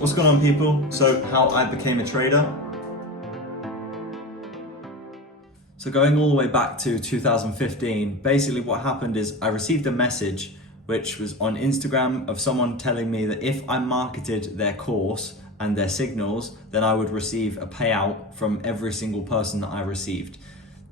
What's going on, people? So how I became a trader. So going all the way back to 2015, basically what happened is I received a message which was on Instagram of someone telling me that if I marketed their course and their signals, then I would receive a payout from every single person that I received.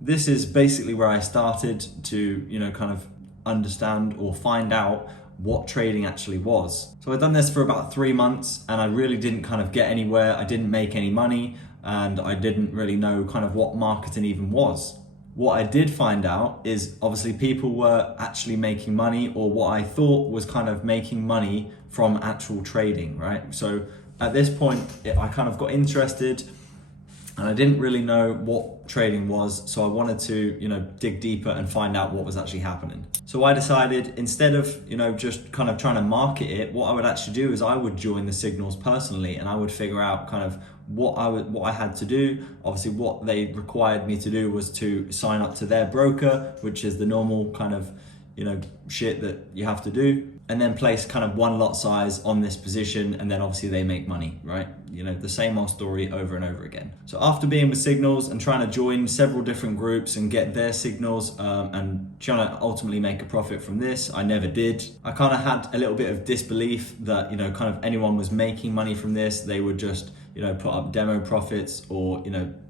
This is basically where I started to, kind of understand or find out what trading actually was. So I'd done this for about 3 months and I really didn't kind of get anywhere. I didn't make any money and I didn't really know kind of what marketing even was. What I did find out is obviously people were actually making money, or what I thought was kind of making money from actual trading, right? So at this point, I kind of got interested and I didn't really know what trading was. So I wanted to, dig deeper and find out what was actually happening. So I decided, instead of, just kind of trying to market it, what I would actually do is I would join the signals personally and I would figure out kind of what I had to do. Obviously what they required me to do was to sign up to their broker, which is the normal kind of, shit that you have to do, and then place kind of one lot size on this position, and then obviously they make money, right? The same old story over and over again. So after being with signals and trying to join several different groups and get their signals and trying to ultimately make a profit from this, I never did. I kind of had a little bit of disbelief that, kind of anyone was making money from this. They would just, put up demo profits or,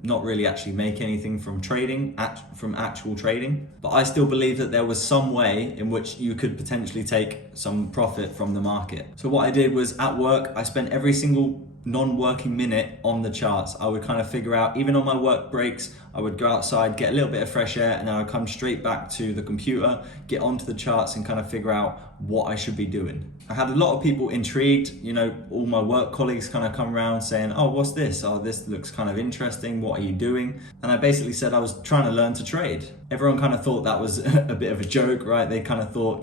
not really actually make anything from trading, from actual trading. But I still believe that there was some way in which you could potentially take some profit from the market. So what I did was, at work, I spent every single non-working minute on the charts. I would kind of figure out, even on my work breaks, I would go outside, get a little bit of fresh air, and then I'd come straight back to the computer, get onto the charts and kind of figure out what I should be doing. I had a lot of people intrigued, all my work colleagues kind of come around saying, oh, what's this? Oh, this looks kind of interesting. What are you doing? And I basically said I was trying to learn to trade. Everyone kind of thought that was a bit of a joke, right? They kind of thought,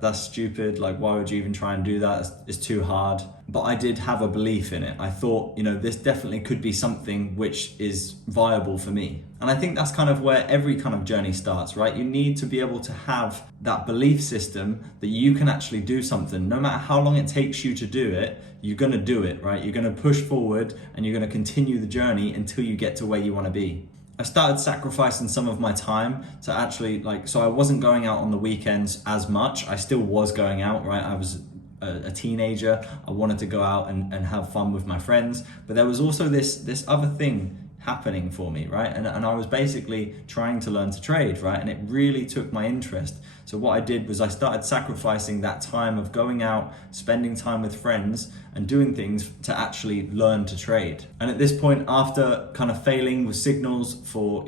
that's stupid. Like, why would you even try and do that? It's too hard. But I did have a belief in it. I thought, this definitely could be something which is viable for me. And I think that's kind of where every kind of journey starts, right? You need to be able to have that belief system that you can actually do something. No matter how long it takes you to do it, you're gonna do it, right? You're gonna push forward and you're gonna continue the journey until you get to where you wanna be. I started sacrificing some of my time to actually so I wasn't going out on the weekends as much. I still was going out, right? I was a teenager. I wanted to go out and have fun with my friends, but there was also this other thing happening for me, right? And I was basically trying to learn to trade, right? And it really took my interest. So what I did was I started sacrificing that time of going out, spending time with friends and doing things to actually learn to trade. And at this point, after kind of failing with signals for,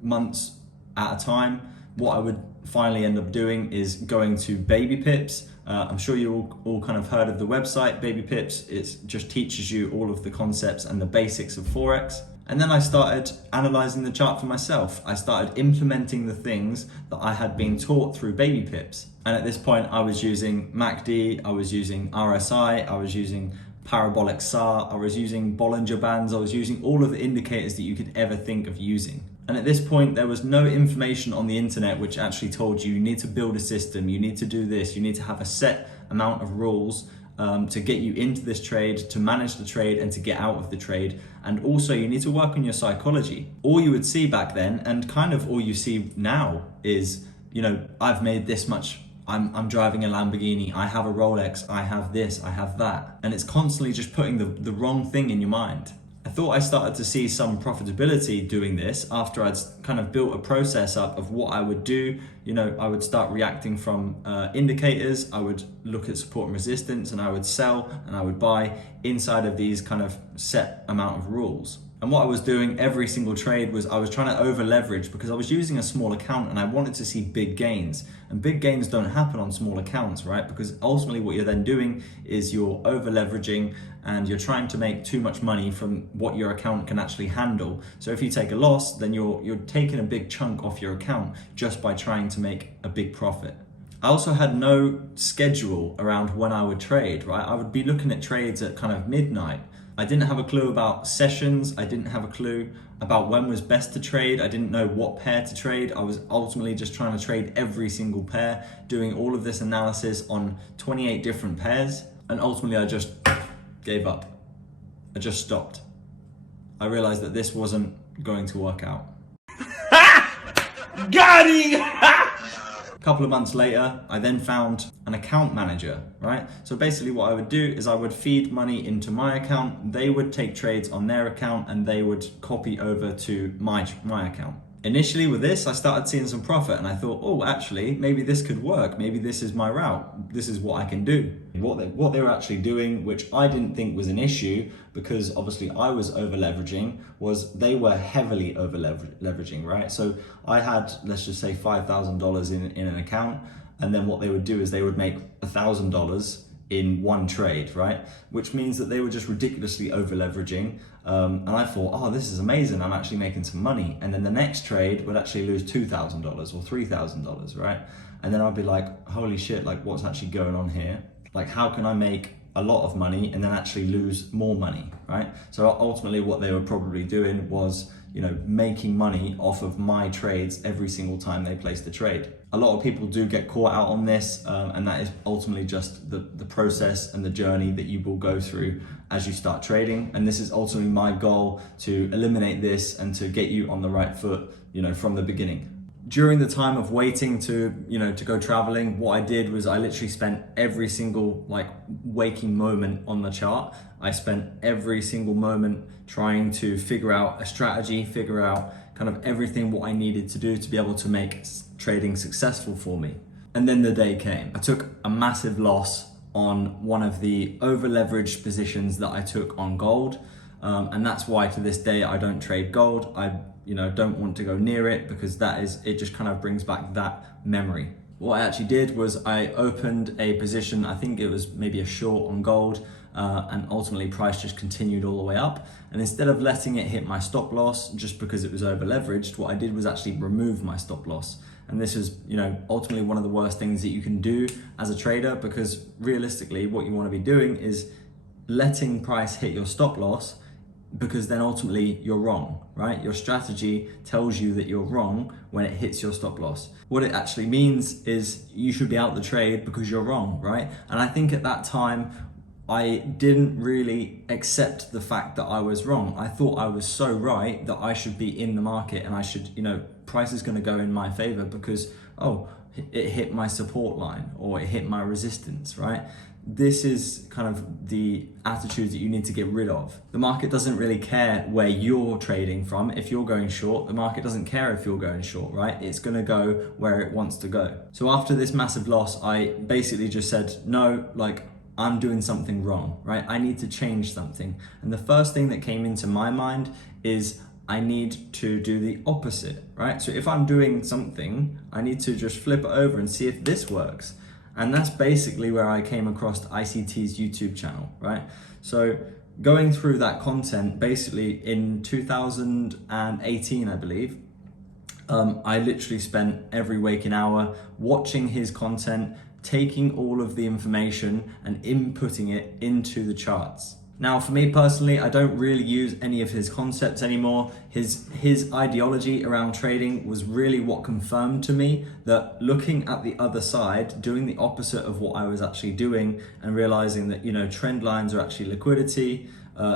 months at a time, what I would finally end up doing is going to Baby Pips. I'm sure you all kind of heard of the website Baby Pips. It just teaches you all of the concepts and the basics of Forex. And then I started analyzing the chart for myself. I started implementing the things that I had been taught through Baby Pips. And at this point, I was using MACD, I was using RSI, I was using parabolic SAR, I was using Bollinger Bands, I was using all of the indicators that you could ever think of using. And at this point, there was no information on the internet which actually told you need to build a system, you need to do this, you need to have a set amount of rules to get you into this trade, to manage the trade and to get out of the trade. And also you need to work on your psychology. All you would see back then, and kind of all you see now, is, I've made this much, I'm driving a Lamborghini, I have a Rolex, I have this, I have that. And it's constantly just putting the wrong thing in your mind. I thought I started to see some profitability doing this after I'd kind of built a process up of what I would do. I would start reacting from indicators, I would look at support and resistance, and I would sell and I would buy inside of these kind of set amount of rules. And what I was doing every single trade was I was trying to over leverage, because I was using a small account and I wanted to see big gains. And big gains don't happen on small accounts, right? Because ultimately what you're then doing is you're over leveraging and you're trying to make too much money from what your account can actually handle. So if you take a loss, then you're taking a big chunk off your account just by trying to make a big profit. I also had no schedule around when I would trade, right? I would be looking at trades at kind of midnight. I didn't have a clue about sessions. I didn't have a clue about when was best to trade. I didn't know what pair to trade. I was ultimately just trying to trade every single pair, doing all of this analysis on 28 different pairs. And ultimately I just gave up. I just stopped. I realized that this wasn't going to work out. Got him! A couple of months later, I then found an account manager, right? So basically what I would do is I would feed money into my account, they would take trades on their account, and they would copy over to my account. Initially with this, I started seeing some profit and I thought, oh, actually, maybe this could work. Maybe this is my route. This is what I can do. What they were actually doing, which I didn't think was an issue because obviously I was over leveraging, was they were heavily over leveraging, right? So I had, let's just say $5,000 in an account. And then what they would do is they would make $1,000 in one trade, right? Which means that they were just ridiculously over leveraging. And I thought, oh, this is amazing. I'm actually making some money. And then the next trade would actually lose $2,000 or $3,000, right? And then I'd be like, holy shit, like what's actually going on here? Like, how can I make a lot of money and then actually lose more money, right? So ultimately what they were probably doing was, you know, making money off of my trades every single time they placed a trade. A lot of people do get caught out on this, and that is ultimately just the process and the journey that you will go through as you start trading. And this is ultimately my goal, to eliminate this and to get you on the right foot, you know, from the beginning. During the time of waiting to go traveling, what I did was I literally spent every single like waking moment on the chart. I spent every single moment trying to figure out a strategy, figure out kind of everything what I needed to do to be able to make trading successful for me. And then the day came. I took a massive loss on one of the over leveraged positions that I took on gold. And that's why to this day I don't trade gold. I don't want to go near it because it just kind of brings back that memory. What I actually did was I opened a position, I think it was maybe a short on gold, and ultimately price just continued all the way up. And instead of letting it hit my stop loss just because it was over leveraged, what I did was actually remove my stop loss. And this is, ultimately one of the worst things that you can do as a trader, because realistically what you want to be doing is letting price hit your stop loss, because then ultimately you're wrong, right? Your strategy tells you that you're wrong when it hits your stop loss. What it actually means is you should be out the trade because you're wrong, right? And I think at that time, I didn't really accept the fact that I was wrong. I thought I was so right that I should be in the market and I should, price is gonna go in my favor because, oh, it hit my support line or it hit my resistance, right? This is kind of the attitude that you need to get rid of. The market doesn't really care where you're trading from. If you're going short, the market doesn't care if you're going short, right? It's gonna go where it wants to go. So after this massive loss, I basically just said, no, like I'm doing something wrong, right? I need to change something. And the first thing that came into my mind is I need to do the opposite, right? So if I'm doing something, I need to just flip it over and see if this works. And that's basically where I came across ICT's YouTube channel, right? So going through that content, basically in 2018, I believe, I literally spent every waking hour watching his content, taking all of the information and inputting it into the charts. Now, for me personally, I don't really use any of his concepts anymore. His ideology around trading was really what confirmed to me that looking at the other side, doing the opposite of what I was actually doing and realizing that, trend lines are actually liquidity,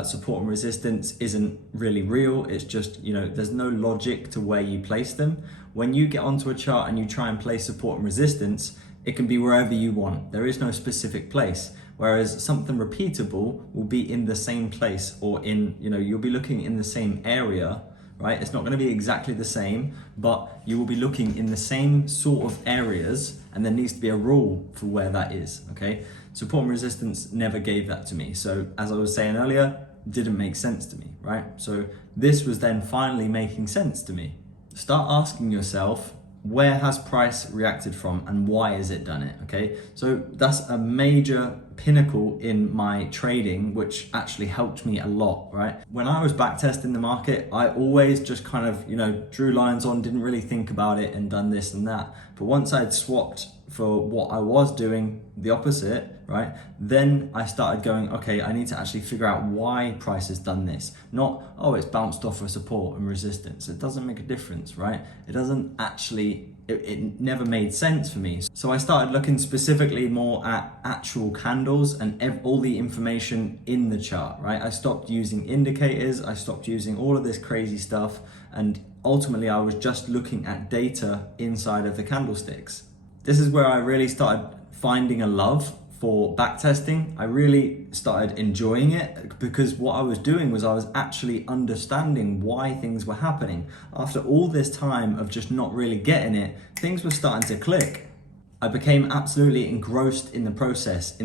support and resistance isn't really real. It's just, there's no logic to where you place them. When you get onto a chart and you try and place support and resistance, it can be wherever you want. There is no specific place. Whereas something repeatable will be in the same place or you'll be looking in the same area, right? It's not going to be exactly the same, but you will be looking in the same sort of areas, and there needs to be a rule for where that is, okay? Support and resistance never gave that to me. So as I was saying earlier, didn't make sense to me, right? So this was then finally making sense to me. Start asking yourself, where has price reacted from and why has it done it, okay? So that's a major pinnacle in my trading, which actually helped me a lot, right? When I was back testing the market, I always just kind of, drew lines on, didn't really think about it and done this and that. But once I'd swapped for what I was doing the opposite, right? Then I started going, okay, I need to actually figure out why price has done this. Not, oh, it's bounced off a support and resistance. It doesn't make a difference, right? It doesn't actually, it never made sense for me. So I started looking specifically more at actual candles and all the information in the chart, right? I stopped using indicators. I stopped using all of this crazy stuff. And ultimately I was just looking at data inside of the candlesticks. This is where I really started finding a love for backtesting. I really started enjoying it because what I was doing was I was actually understanding why things were happening. After all this time of just not really getting it, things were starting to click. I became absolutely engrossed in the process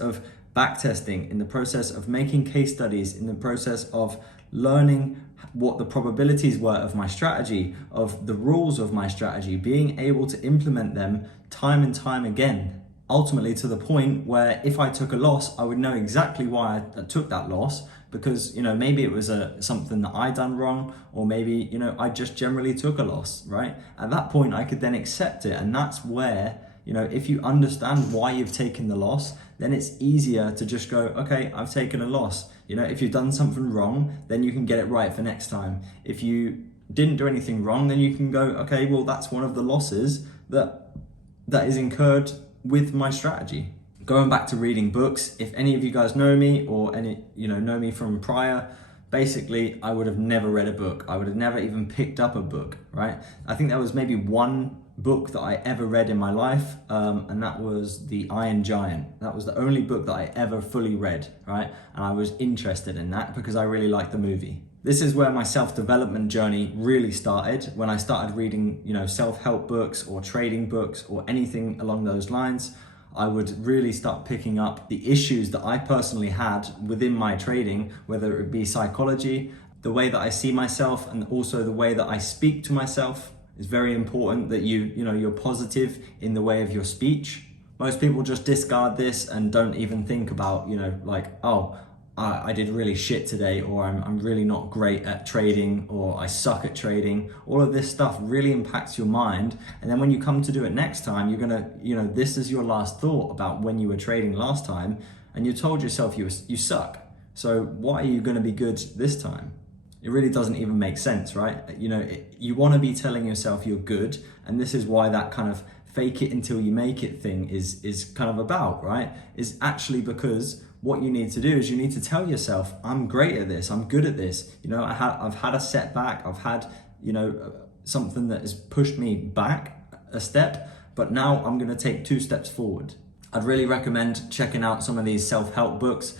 of backtesting, in the process of making case studies, in the process of learning what the probabilities were of my strategy, of the rules of my strategy, being able to implement them time and time again. Ultimately to the point where if I took a loss, I would know exactly why I took that loss, because maybe it was something that I done wrong, or maybe I just generally took a loss, right? At that point I could then accept it, and that's where if you understand why you've taken the loss, then it's easier to just go, okay, I've taken a loss. If you've done something wrong, then you can get it right for next time. If you didn't do anything wrong, then you can go, okay, well, that's one of the losses that is incurred with my strategy. Going back to reading books, if any of you guys know me or know me from prior, basically I would have never read a book. I would have never even picked up a book, right? I think there was maybe one book that I ever read in my life, and that was The Iron Giant. That was the only book that I ever fully read, right? And I was interested in that because I really liked the movie. This is where my self-development journey really started, when I started reading, self-help books or trading books or anything along those lines. I would really start picking up the issues that I personally had within my trading, whether it be psychology, the way that I see myself, and also the way that I speak to myself. It's very important that you're positive in the way of your speech. Most people just discard this and don't even think about, I did really shit today, or I'm really not great at trading, or I suck at trading. All of this stuff really impacts your mind. And then when you come to do it next time, you're gonna, this is your last thought about when you were trading last time, and you told yourself you suck. So why are you gonna be good this time? It really doesn't even make sense, right? You want to be telling yourself you're good, and this is why that kind of fake it until you make it thing is kind of about, right? Is actually because what you need to do is you need to tell yourself, I'm great at this, I'm good at this. I've had a setback, I've had, something that has pushed me back a step, but now I'm going to take 2 steps forward. I'd really recommend checking out some of these self-help books.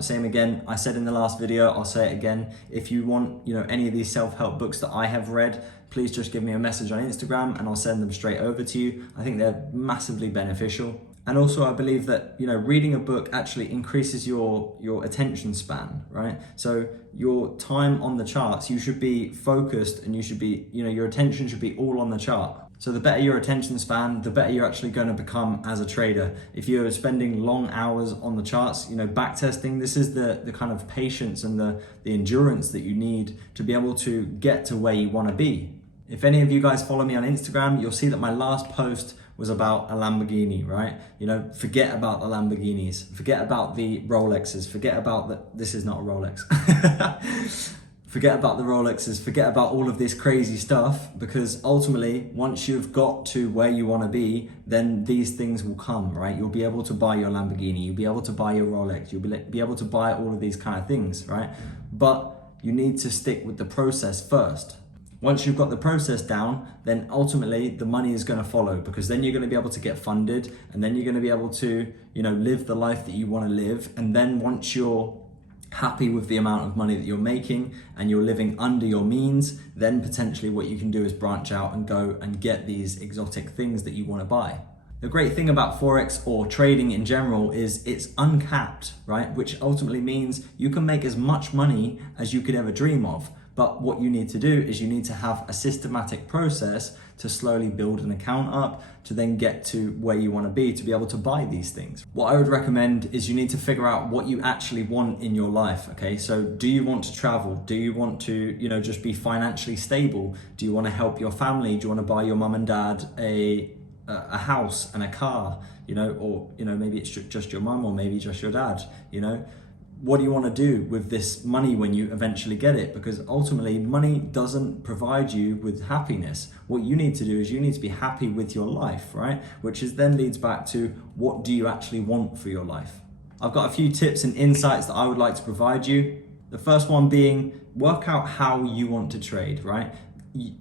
Same again, I said in the last video, I'll say it again. If you want, any of these self-help books that I have read, please just give me a message on Instagram and I'll send them straight over to you. I think they're massively beneficial. And also I believe that, reading a book actually increases your attention span, right? So your time on the charts, you should be focused, and you should be, your attention should be all on the chart. So the better your attention span, the better you're actually going to become as a trader. If you're spending long hours on the charts, backtesting, this is the kind of patience and the endurance that you need to be able to get to where you want to be. If any of you guys follow me on Instagram, you'll see that my last post was about a Lamborghini, right? Forget about the Lamborghinis, forget about the Rolexes, forget about this is not a Rolex. Forget about the Rolexes, forget about all of this crazy stuff, because ultimately, once you've got to where you want to be, then these things will come, right? You'll be able to buy your Lamborghini, you'll be able to buy your Rolex, you'll be able to buy all of these kind of things, right? But you need to stick with the process first. Once you've got the process down, then ultimately the money is going to follow, because then you're going to be able to get funded, and then you're going to be able to, live the life that you want to live. And then once you're happy with the amount of money that you're making and you're living under your means, then potentially what you can do is branch out and go and get these exotic things that you want to buy. The great thing about Forex or trading in general is it's uncapped, right? Which ultimately means you can make as much money as you could ever dream of. But what you need to do is you need to have a systematic process to slowly build an account up to then get to where you want to be able to buy these things. What I would recommend is you need to figure out what you actually want in your life, okay? So do you want to travel? Do you want to, just be financially stable? Do you want to help your family? Do you want to buy your mum and dad a a house and a car, or maybe it's just your mum or maybe just your dad. What do you want to do with this money when you eventually get it? Because ultimately money doesn't provide you with happiness. What you need to do is you need to be happy with your life, right? Which then leads back to, what do you actually want for your life? I've got a few tips and insights that I would like to provide you. The first one being, work out how you want to trade, right?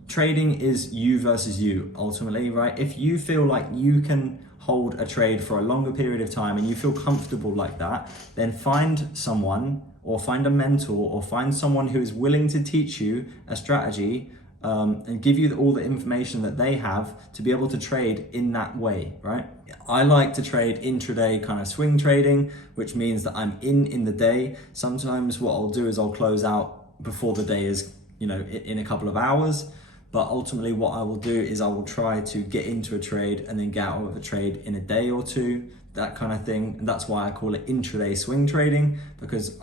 Trading is you versus you ultimately, right? If you feel like you can hold a trade for a longer period of time and you feel comfortable like that, then find someone or find a mentor or find someone who is willing to teach you a strategy and give you all the information that they have to be able to trade in that way, right? I like to trade intraday kind of swing trading, which means that I'm in the day. Sometimes what I'll do is I'll close out before the day is, in a couple of hours. But ultimately what I will do is I will try to get into a trade and then get out of a trade in a day or two, that kind of thing. And that's why I call it intraday swing trading, because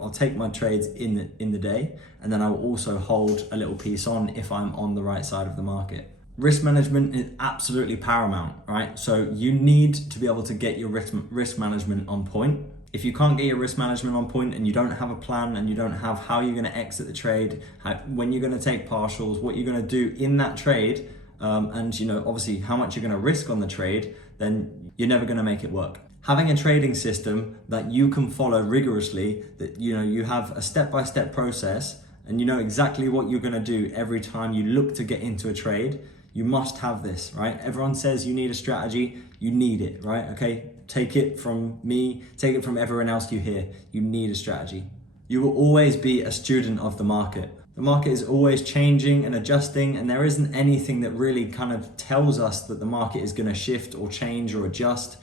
I'll take my trades in the day, and then I will also hold a little piece on if I'm on the right side of the market. Risk management is absolutely paramount, right? So you need to be able to get your risk management on point. If you can't get your risk management on point and you don't have a plan and you don't have how you're going to exit the trade, when you're going to take partials, what you're going to do in that trade, and obviously how much you're going to risk on the trade, then you're never going to make it work. Having a trading system that you can follow rigorously, that you have a step-by-step process and you know exactly what you're going to do every time you look to get into a trade, you must have this, right? Everyone says you need a strategy, you need it, right? Okay, take it from me, take it from everyone else you hear. You need a strategy. You will always be a student of the market. The market is always changing and adjusting, and there isn't anything that really kind of tells us that the market is going to shift or change or adjust,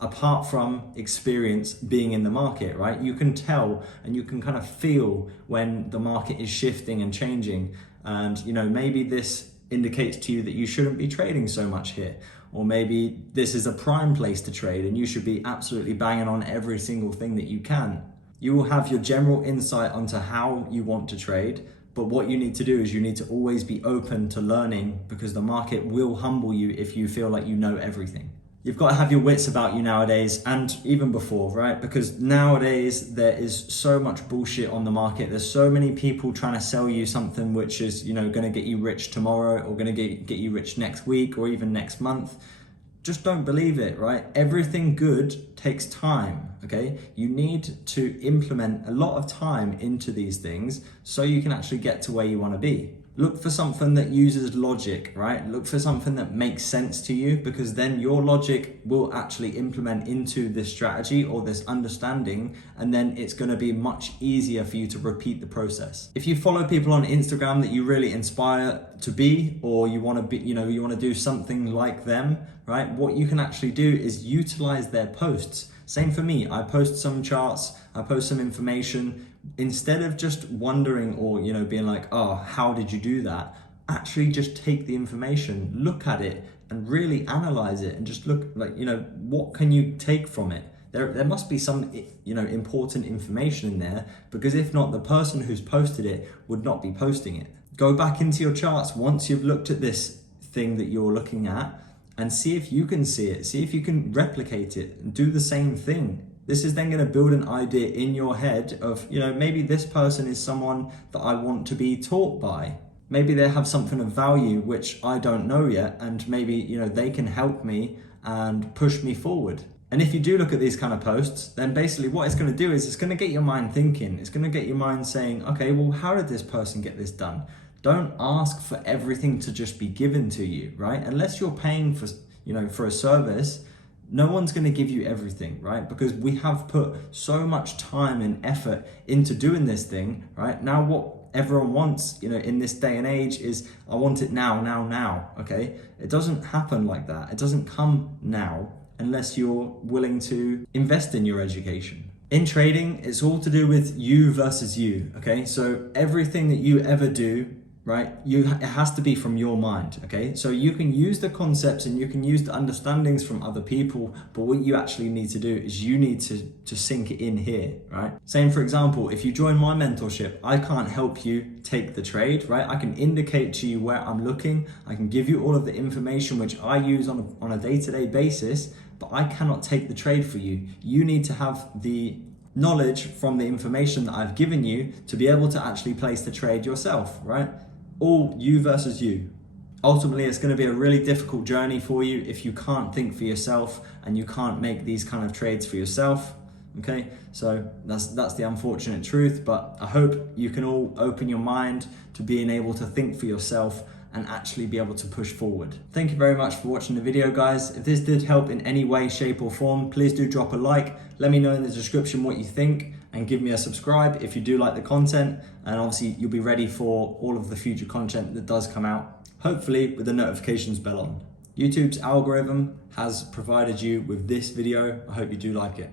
apart from experience being in the market, right? You can tell and you can kind of feel when the market is shifting and changing, and maybe this indicates to you that you shouldn't be trading so much here, or maybe this is a prime place to trade and you should be absolutely banging on every single thing that you can. You will have your general insight onto how you want to trade, but what you need to do is you need to always be open to learning, because the market will humble you if you feel like you know everything. You've got to have your wits about you nowadays, and even before, right? Because nowadays there is so much bullshit on the market. There's so many people trying to sell you something which is, going to get you rich tomorrow, or going to get you rich next week, or even next month. Just don't believe it, right? Everything good takes time, okay? You need to implement a lot of time into these things so you can actually get to where you want to be. Look for something that uses logic, right? Look for something that makes sense to you, because then your logic will actually implement into this strategy or this understanding, and then it's going to be much easier for you to repeat the process. If you follow people on Instagram that you really inspire to be, or you want to be, you want to do something like them, right? What you can actually do is utilize their posts. Same for me. I post some charts, I post some information. Instead of just wondering or being like, oh, how did you do that? Actually just take the information, look at it and really analyze it, and just look like, what can you take from it? There must be some important information in there, because if not, the person who's posted it would not be posting it. Go back into your charts once you've looked at this thing that you're looking at, and see if you can see it, see if you can replicate it and do the same thing. This is then going to build an idea in your head of, maybe this person is someone that I want to be taught by. Maybe they have something of value which I don't know yet, and maybe, they can help me and push me forward. And if you do look at these kind of posts, then basically what it's going to do is it's going to get your mind thinking. It's going to get your mind saying, okay, well, how did this person get this done? Don't ask for everything to just be given to you, right? Unless you're paying for, for a service, no one's going to give you everything, right? Because we have put so much time and effort into doing this thing, right? Now what everyone wants, in this day and age is, I want it now, okay? It doesn't happen like that. It doesn't come now unless you're willing to invest in your education. In trading, it's all to do with you versus you, okay? So everything that you ever do right? It has to be from your mind, okay? So you can use the concepts and you can use the understandings from other people, but what you actually need to do is you need to sink it in here, right? Same for example, if you join my mentorship, I can't help you take the trade, right? I can indicate to you where I'm looking. I can give you all of the information which I use on a day-to-day basis, but I cannot take the trade for you. You need to have the knowledge from the information that I've given you to be able to actually place the trade yourself, right? All you versus you. Ultimately, it's going to be a really difficult journey for you if you can't think for yourself and you can't make these kind of trades for yourself. Okay, so that's the unfortunate truth, but I hope you can all open your mind to being able to think for yourself and actually be able to push forward. Thank you very much for watching the video, guys. If this did help in any way, shape or form, please do drop a like. Let me know in the description what you think and give me a subscribe if you do like the content. And obviously you'll be ready for all of the future content that does come out, hopefully with the notifications bell on. YouTube's algorithm has provided you with this video. I hope you do like it.